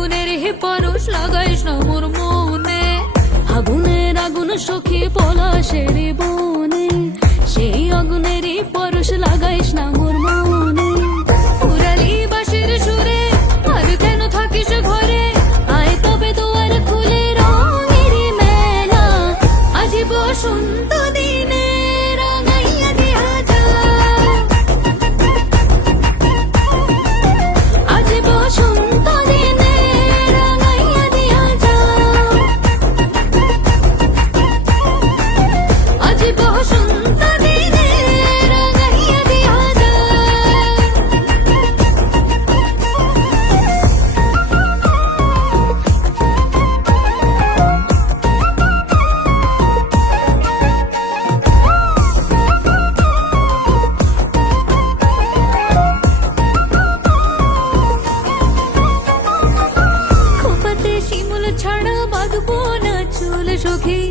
আগুনের হে পরশ লাগাইস না মোর মনে, আগুনের আগুন সখী পলাশের বনে, সেই আগুনেরই পরশ লাগাইস না মোর মনে। উড়ালি বাঁশির সুরে আর কেন থাকিস ঘরে, আয় তবে দুয়ার খুলে রঙেরই মেলা, আজি বসন্ত দিনে রাঙাইয়া দিয়া যা, আজি বসন্ত দিনে রাঙাইয়া দিয়া যা, আজি বসন্ত দিনে রাঙাইয়া দিয়া যা। খোপাতে শিমুল ছাড়া বাঁধবো না চুল সখী,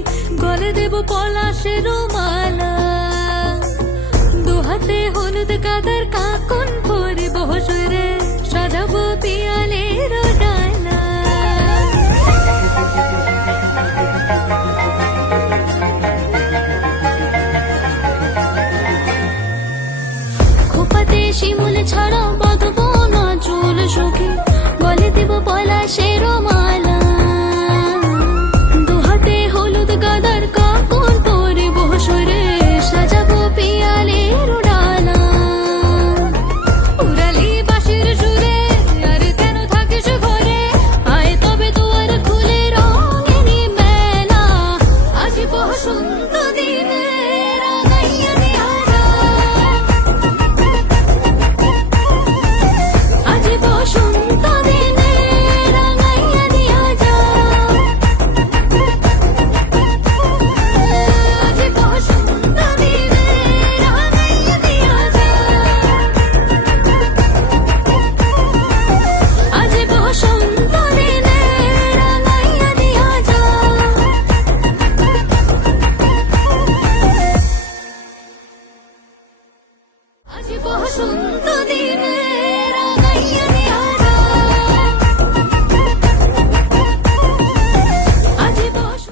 গলে দেব পলাশের মালা, দুহাতে হলুদ কাদার কাকন পরিব হসরে, সাজাবো পিয়ালের ডালা। খোপাতে শিমুল ছাড়া বাঁধবো না চুল সখী, গলে দেব পলাশের